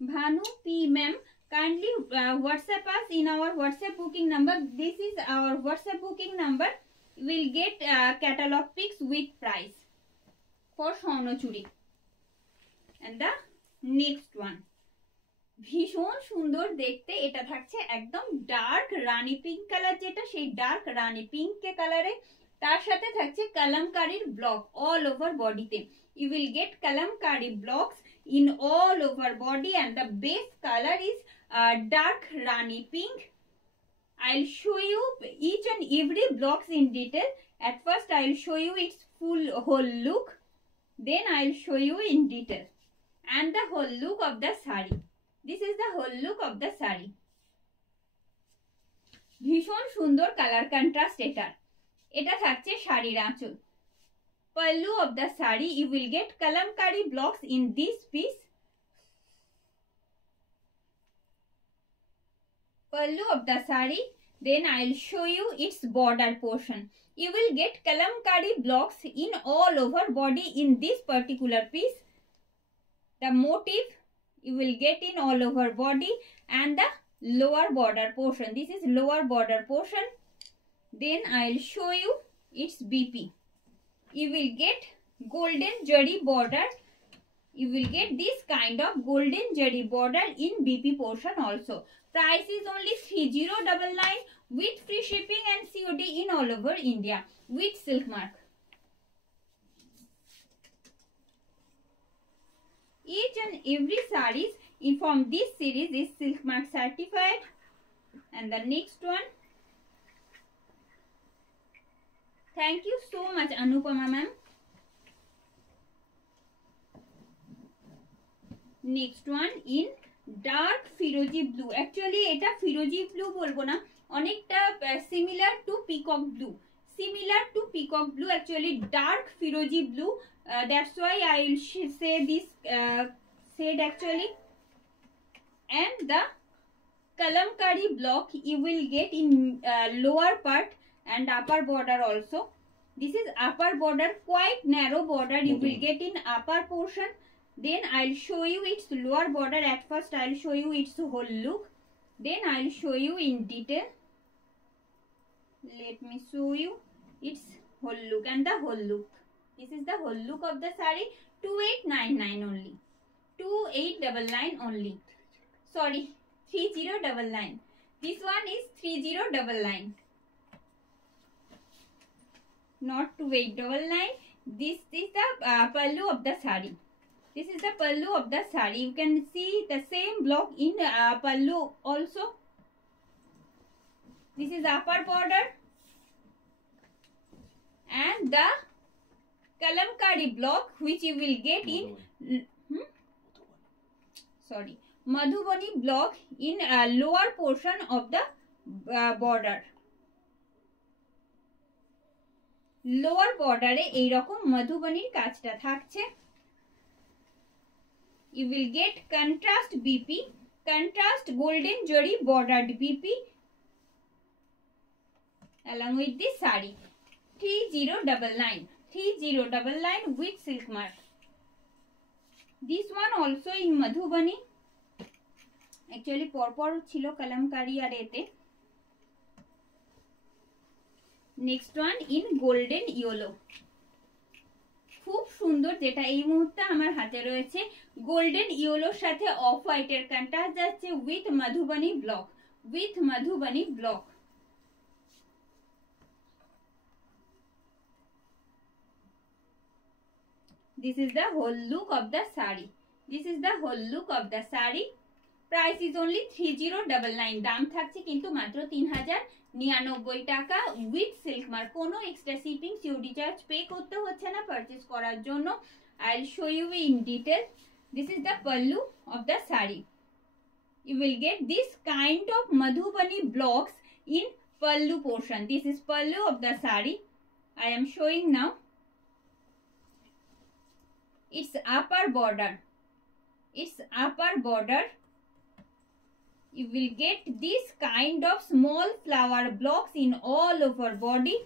Bhanu P. Ma'am, kindly WhatsApp us in our WhatsApp booking number. This is our WhatsApp booking number. You will get catalog pics with price for Swarnachuri. And the next one. ভীষণ সুন্দর দেখতে, এটা থাকছে একদম dark রানী pink colour, যেটা সেই dark রানী pink কালারে, তার সাথে থাকছে কালামকারীর ব্লক অল ওভার বডিতে। You will get Kalamkari blocks in all over body and the base color is dark rani pink. I'll show you each and every blocks in detail. At first I'll show you its full whole look, then I'll show you in detail and the whole look of the sari. This is the whole look of the sari. ভীষণ সুন্দর colour contrast এটা থাকছে শাড়ির আঁচল। Pallu of the sari, you will get kalamkari blocks in this piece. Pallu of the sari, then I'll show you its border portion. You will get kalamkari blocks in all over body in this particular piece. The motif you will get in all over body and the lower border portion. This is lower border portion. Then I'll show you its BP. You will get golden jari border. You will get this kind of golden jari border in BP portion also. Price is only 3099 with free shipping and COD in all over India with silk mark. Each and every sarees from this series is silk mark certified. And the next one. Thank you so much Anupama ma'am. Next one in dark firoji blue. Actually এটা firoji blue বলবো না, অনেকটা similar to peacock blue. Similar to peacock blue, actually dark firoji blue. That's why I will say this shade actually. And the kalamkari block you will get in lower part and upper border also. This is upper border, quite narrow border you will get in upper portion. Then I'll show you its lower border. At first I'll show you its whole look, then I'll show you in detail. Let me show you its whole look and the whole look. This is the whole look of the saree. 2899 only, 2899 only, sorry 3099. This one is 3099, not 2899. This is the pallu of the sari. This is the pallu of the sari. You can see the same block in pallu also. This is upper border and the kalamkari block which you will get in Madhubani block in lower portion of the border. Lower border এ এই রকম মধুবনীর কাজটা থাকছে। You will get contrast BP, contrast golden jari bordered BP along with this sari. 3099, 3099 with silk mark. This one also in Madhubani. Actually পরপর ছিল কালামকারী আর এতে। Next one in golden yellow. খুব সুন্দর, যেটা এই মুহূর্তে আমার হাতে রয়েছে। গোল্ডেন ইয়েলোর সাথে অফ হোয়াইটের কন্ট্রাস্ট যাচ্ছে with Madhubani block, with Madhubani block. This is the whole look of the sari. This is the whole look of the sari. Price is only 3099. দাম থাকছে কিন্তু মাত্র 3099 টাকা উইথ সিল্ক মার্ক। কোনো extra shipping COD charge pay করতে হচ্ছে না purchase করার জন্য। I'll show you in detail. This is the pallu of the sari. You will get this kind of Madhubani blocks in pallu portion. This is pallu of the sari. I am showing now. Its upper border. Its upper border. You will get this kind of small flower blocks in all over body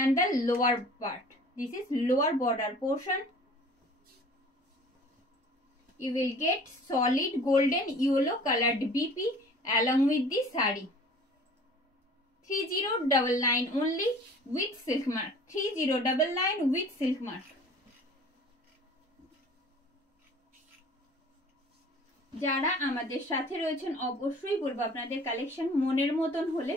and the lower part. This is lower border portion. you will get solid golden yellow colored BP along with the sari. 3099 only with silk mark. 3099 with silk mark. যারা আমাদের সাথে রয়েছেন অবশ্যই বলবো আপনাদের collection মনের মতন হলে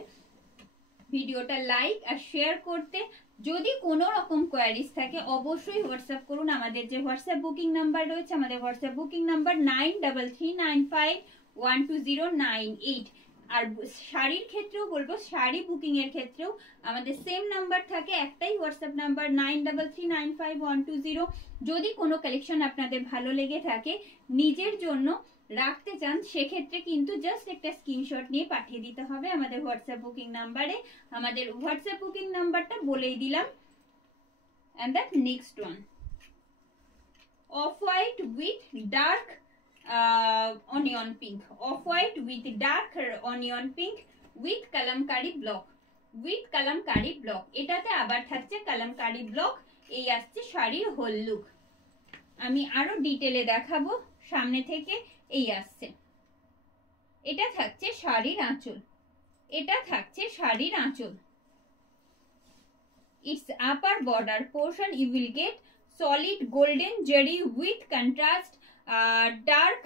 ভিডিওটা লাইক আর শেয়ার করতে। যদি কোনো রকম কোয়ারিজ থাকে অবশ্যই হোয়াটসঅ্যাপ করুন। আমাদের যে হোয়াটসঅ্যাপ বুকিং নাম্বার রয়েছে, আমাদের হোয়াটসঅ্যাপ বুকিং নাম্বার 9339512098। আর শাড়ির ক্ষেত্রেও বলবো, শাড়ি বুকিং এর ক্ষেত্রেও আমাদের সেম নাম্বার থাকে, একটাই হোয়াটসঅ্যাপ নাম্বার 93395120। যদি কোনো কালেকশন আপনাদের ভালো লেগে থাকে, নিজের জন্য রাখতে চান, সেক্ষেত্রে কিন্তু জাস্ট একটা স্ক্রিনশট নিয়ে পাঠিয়ে দিতে হবে আমাদের হোয়াটসঅ্যাপ বুকিং নাম্বারে। আমাদের হোয়াটসঅ্যাপ বুকিং নাম্বারটা বলেই দিলাম। and the next one, off white with dark onion pink, off white with dark onion pink with kalamkari block, with kalamkari block। এটাতে আবার থাকছে কালামকারি ব্লক। এই আসছে শাড়ির হোল লুক। আমি আরো ডিটেলে দেখাবো সামনে থেকে। এই আসছে, এটা থাকছে শাড়ির আঁচল, এটা থাকছে শাড়ির আঁচল। its upper border portion you will get solid golden zari with contrast dark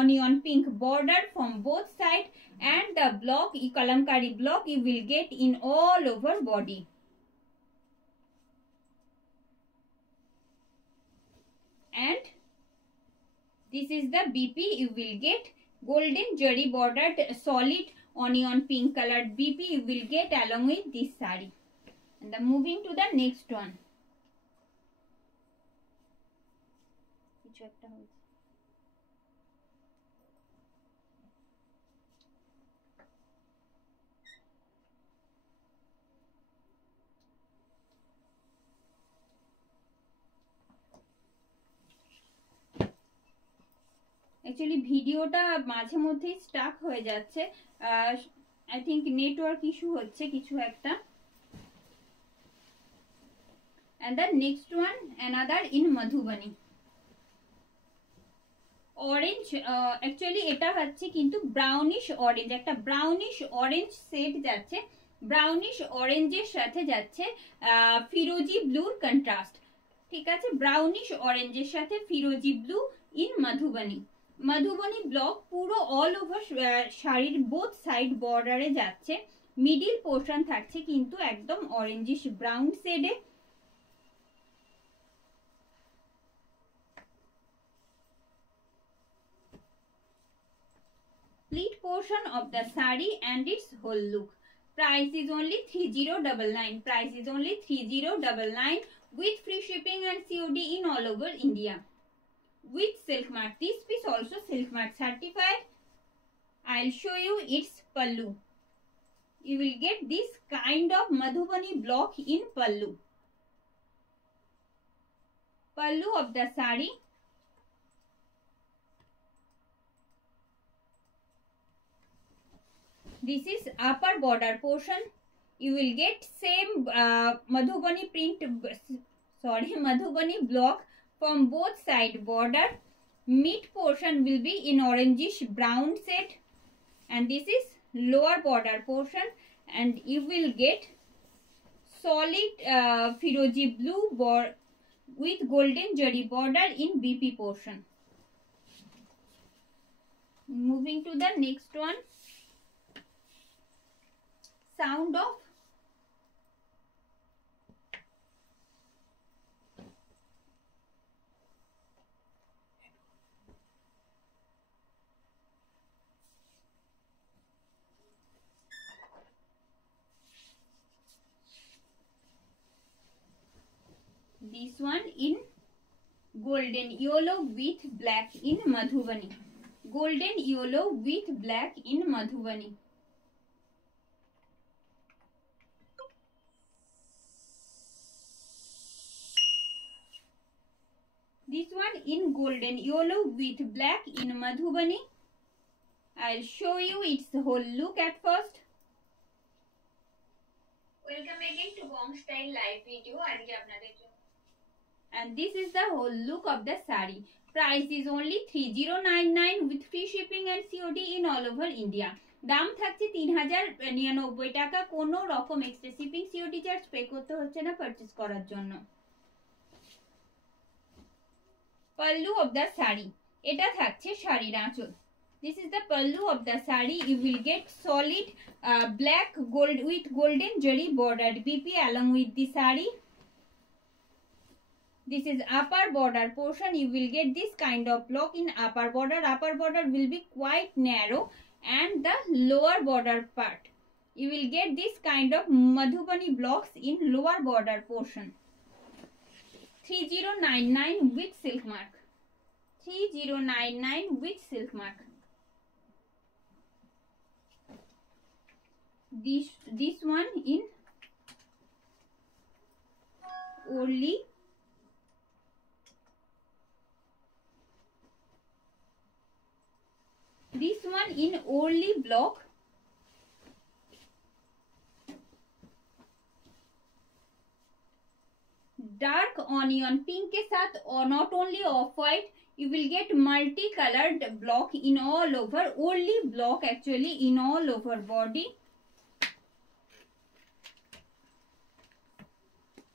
onion pink border from both sides, and the block kalamkari block you will get in all over body। and this is the BP you will get golden zari bordered solid onion pink colored BP you will get along with this sari। and then moving to the next one, actually ভিডিওটা মাঝে মধ্যেই Starc হয়ে যাচ্ছে, I think network issue হচ্ছে কিছু একটা। and the next one, another in madhubani orange, actually এটা হচ্ছে কিন্তু ব্রাউনিশ অরেঞ্জ, একটা ব্রাউনিশ অরেঞ্জ সেট যাচ্ছে। ব্রাউনিশ অরেঞ্জের সাথে যাচ্ছে ফিরোজি ব্লুর কন্ট্রাস্ট। ঠিক আছে, ব্রাউনিশ অরেঞ্জের সাথে ফিরোজি blue in Madhubani. Madhubani block পুরো অল ওভার শাড়ির বোথ সাইড বর্ডারে যাচ্ছে। মিডিল পোর্শন থাকছে কিন্তু একদম অরেঞ্জিশ ব্রাউন শেডে। complete portion of the sari and its whole look. Price is only 3099. Price is only 3099 with free shipping and COD in all over India. With silk mark. This piece also silk mark certified. I'll show you its pallu. You will get this kind of Madhubani block in pallu. Pallu of the sari. This is upper border portion. You will get same Madhubani print, Madhubani block from both side border. Mid portion will be in orangish brown set, and this is lower border portion, and you will get solid Firozi blue with golden zari border in BP portion. Moving to the next one, sound of this one in golden yellow with black in Madhubani. Golden yellow with black in Madhubani. This one in golden yellow with black in Madhubani. I'll show you its whole look at first. Welcome again to Bong Style live video. And this is the whole look of the sari. Price is only 3099 with free shipping and COD in all over India. দাম থাকছে 3099 টাকা, কোনো রকম extra shipping COD charge pay করতে হচ্ছে না purchase করার জন্য। পাল্লু অফ দ্য শাড়ি, এটা থাকছে শাড়ির আঁচল। This is the pallu of the sari. You will get solid black gold with golden zari bordered BP along with the sari. This is upper border portion. You will get this kind of block in upper border. Upper border will be quite narrow, and the lower border part you will get this kind of Madhubani blocks in lower border portion. 3099 with silk mark. 3099 with silk mark. This one in only block. Dark onion pink के साथ, और not only off white, you will get multicolored block in all over, only block actually in all over body.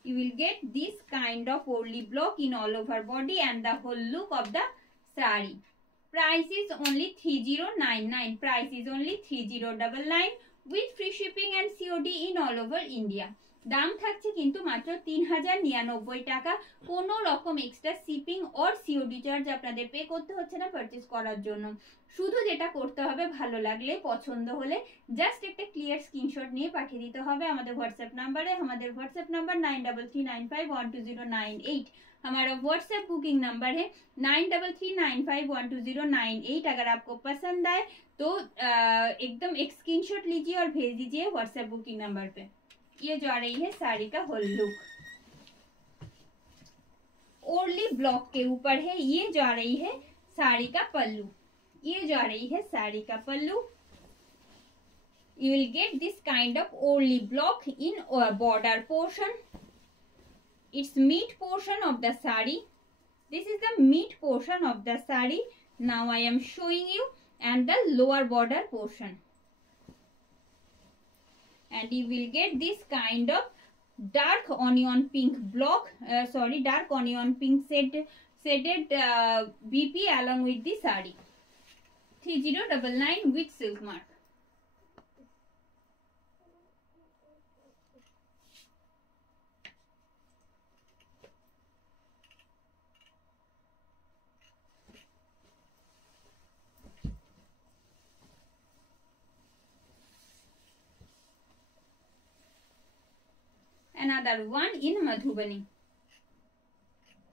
You will get this kind of only block in all over body and the whole look of the sari. Price is only 3099. Price is only 3099 with free shipping and COD in all over India. দাম থাকছে কিন্তু মাত্র 3099 টাকা, কোনো রকম extra shipping or COD charge আপনাদের pay করতে হচ্ছে না পারচেজ করার জন্য। শুধু যেটা করতে হবে, ভালো লাগলে পছন্দ হলে জাস্ট একটা ক্লিয়ার স্ক্রিনশট নিয়ে পাঠিয়ে দিতে হবে আমাদের হোয়াটসঅ্যাপ নাম্বারে। আমাদের হোয়াটসঅ্যাপ নাম্বার 9339512098। हमारा व्हाट्सएप बुकिंग नंबर है 9339512098। अगर आपको पसंद आए तो एकदम एक स्क्रीनशॉट लीजिए और भेज दीजिए व्हाट्सएप बुकिंग नंबर पे। ये जो आ रही है साड़ी का होल लुक, ओरली ब्लॉक के ऊपर है। ये जो आ रही है साड़ी का पल्लू, ये जो आ रही है साड़ी का पल्लू। You will get this kind of orly block in border portion. It's mid portion of the sari. This is the mid portion of the sari. Now I am showing you and the lower border portion. And you will get this kind of dark onion pink block, dark onion pink shaded BP along with the sari. 3099 with silk mark. Another one in Madhubani.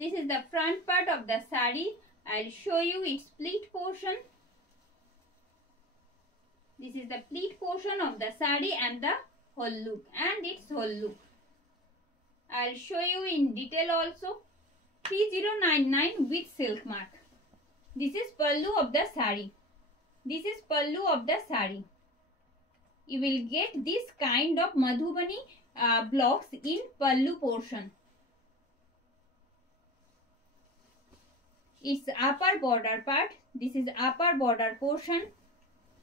This is the front part of the sari. I'll show you its pleat portion. This is the pleat portion of the sari and the whole look and its whole look. I'll show you in detail also. 3099 with silk mark. This is pallu of the sari. This is pallu of the sari. You will get this kind of Madhubani blocks in pallu portion. Its upper border part. This is upper border portion.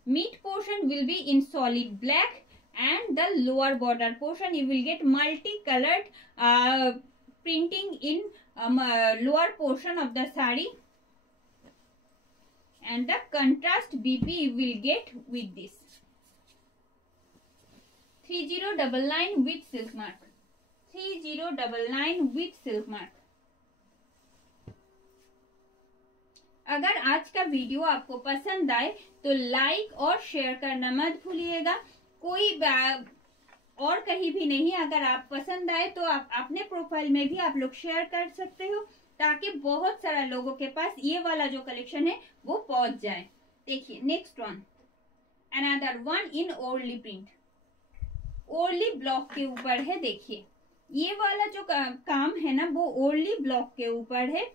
Mid portion will be in solid black, and the lower border portion you will get multicolored printing in lower portion of the sari, and the contrast BP you will get with this. 3099 with silk mark. 3099 with silk mark. अगर आज का video आपको पसंद आए तो like और share करना मत भूलिएगा। कोई और कहीं भी नहीं, अगर आप पसंद आए तो आप अपने प्रोफाइल में भी आप लोग शेयर कर सकते हो, ताकि बहुत सारा लोगों के पास ये वाला जो कलेक्शन है वो पहुंच जाए। देखिए next one, another one in orally print. Orally block के ऊपर है। देखिए ये वाला जो काम है ना वो ओरली ब्लॉक के ऊपर है।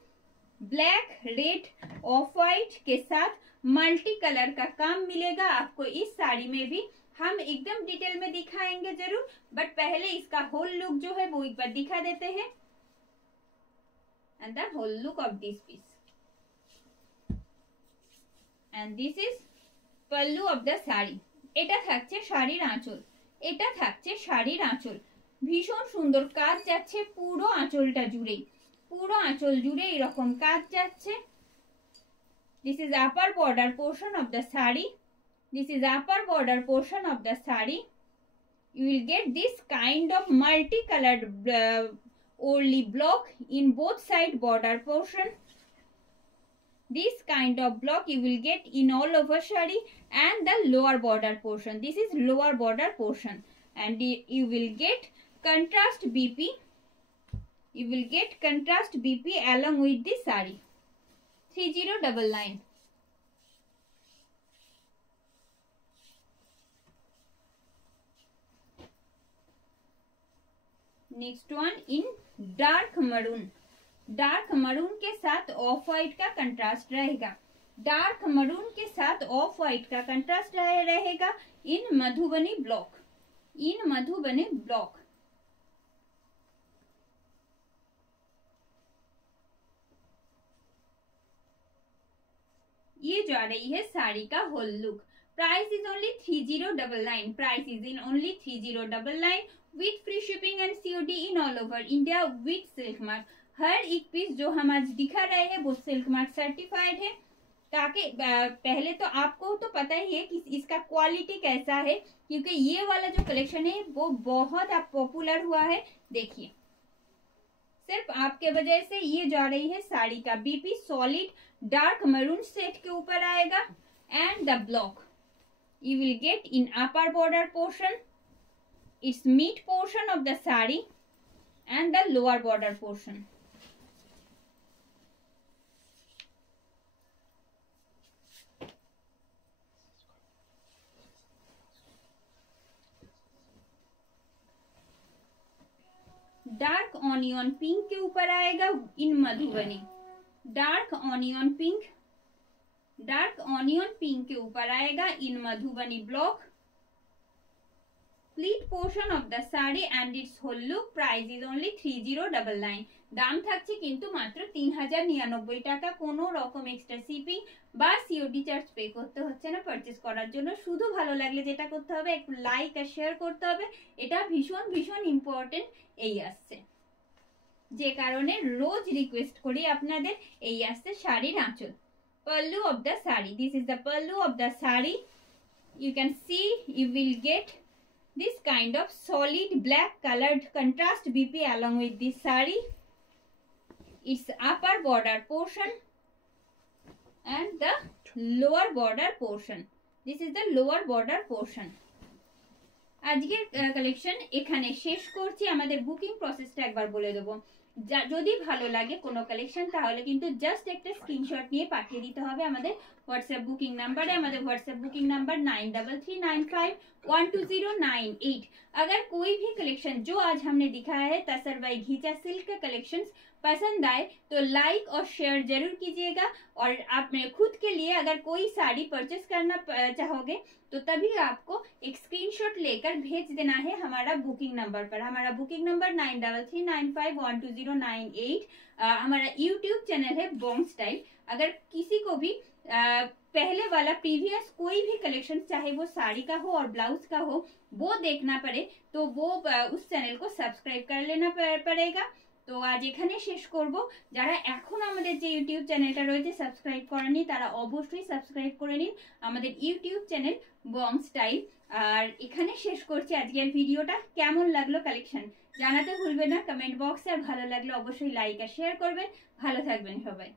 ब्लैक, रेड, ऑफ वाइट के साथ मल्टी कलर का काम मिलेगा आपको इस साड़ी में भी। हम एकदम डिटेल में दिखाएंगे जरूर, बट पहले इसका होल लुक जो है वो एक बार दिखा देते हैं। And the whole look of this piece. and this is pallu of the sari. এটা থাকছে শাড়ির আঁচল, এটা থাকছে শাড়ির আঁচল। ভীষণ সুন্দর কাজ যাচ্ছে পুরো আঁচলটা জুড়ে, পুরো আঁচল জুড়ে এরকম কাজ যাচ্ছে। This is upper border portion of the sari. This is upper border portion of the sari. You will get this kind of multicolored orli block in both side border portion. This kind of block you will get in all over sari and the lower border portion. This is lower border portion, and you will get contrast BP. You will get contrast BP along with the sari. 3099. Next one in dark maroon. Dark maroon के साथ off white का contrast रहेगा, dark maroon के साथ off white का contrast रहेगा in Madhubani block, in Madhubani block. ये जा रही है साड़ी का whole look. Price is only 3099। Price is in only 3099 with free shipping and COD in all over India with silk mark. हर एक पीस जो हम आज दिखा रहे हैं वो सिल्क मार्क सर्टिफाइड है, ताकि पहले तो आपको तो पता ही है कि इसका क्वालिटी कैसा है, क्योंकि ये वाला जो कलेक्शन है वो बहुत पॉपुलर हुआ है। देखिए सिर्फ आपके वजह से ये जा रही है साड़ी का BP solid dark maroon set के ऊपर आएगा। And the block you will get in upper border portion, its mid portion of the sari and the lower border portion. Dark onion pink के ऊपर आएगा in Madhubani, dark onion pink, dark onion pink के ऊपर आएगा in Madhubani block. Complete portion of the saree and its whole look. Price is only 3099। দাম থাকছে কিন্তু মাত্র 3099 টাকা। কোনো রকম এক্সট্রা শিপিং বা COD চার্জ পে করতে হচ্ছে না পারচেজ করার জন্য। শুধু ভালো লাগলে যেটা করতে হবে একটু লাইক আর শেয়ার করতে হবে, এটা ভীষণ ভীষণ ইম্পর্টেন্ট। এই আসছে যে কারণে রোজ রিকোয়েস্ট করি আপনাদের, এই আসছে শাড়ির আঁচল। Pallu of the sari. This is the pallu of the sari. You can see you will get this kind of solid black colored contrast BP along with this sari. Its upper border portion and the lower border portion. This is the lower border portion. আজকের collection এখানে শেষ করছি। আমাদের booking প্রসেসটা একবার বলে দেবো। যদি ভালো লাগে কোনো কালেকশন তাহলে কিন্তু জাস্ট একটা স্ক্রিনশট নিয়ে পাঠিয়ে দিতে হবে আমাদের হোয়াটসঅ্যাপ বুকিং নাম্বারে। আমাদের व्हाट्सएप बुकिंग नंबर 9339512098। अगर कोई भी कलेक्शन जो आज हमने दिखाया है तसर बाई घीचा सिल्क का कलेक्शंस पसंद आए तो लाइक और शेयर जरूर कीजिएगा। और आप खुद के लिए अगर कोई साड़ी परचेस करना चाहोगे तो तभी आपको एक स्क्रीनशॉट लेकर भेज देना है हमारा बुकिंग नंबर पर। हमारा बुकिंग नंबर 9339512098। हमारा यूट्यूब चैनल है बॉन्ग स्टाइल। अगर किसी को भी पहले वाला प्रीवियस कोई भी कलेक्शन चाहे वो साड़ी का हो और ब्लाउज का हो वो देखना पड़े तो वो उस चैनल को सब्सक्राइब कर लेना पड़ेगा। তো আজ এখানে শেষ করব। যারা এখন আমাদের যে ইউটিউব চ্যানেলটা রয়েছে সাবস্ক্রাইব করেননি তারা অবশ্যই সাবস্ক্রাইব করে নিন আমাদের ইউটিউব চ্যানেল বং স্টাইল। আর এখানে শেষ করছি আজকের ভিডিওটা। কেমন লাগলো কালেকশন জানাতে ভুলবেন না কমেন্ট বক্সে। আর ভালো লাগলে অবশ্যই লাইক আর শেয়ার করবেন। ভালো থাকবেন সবাই।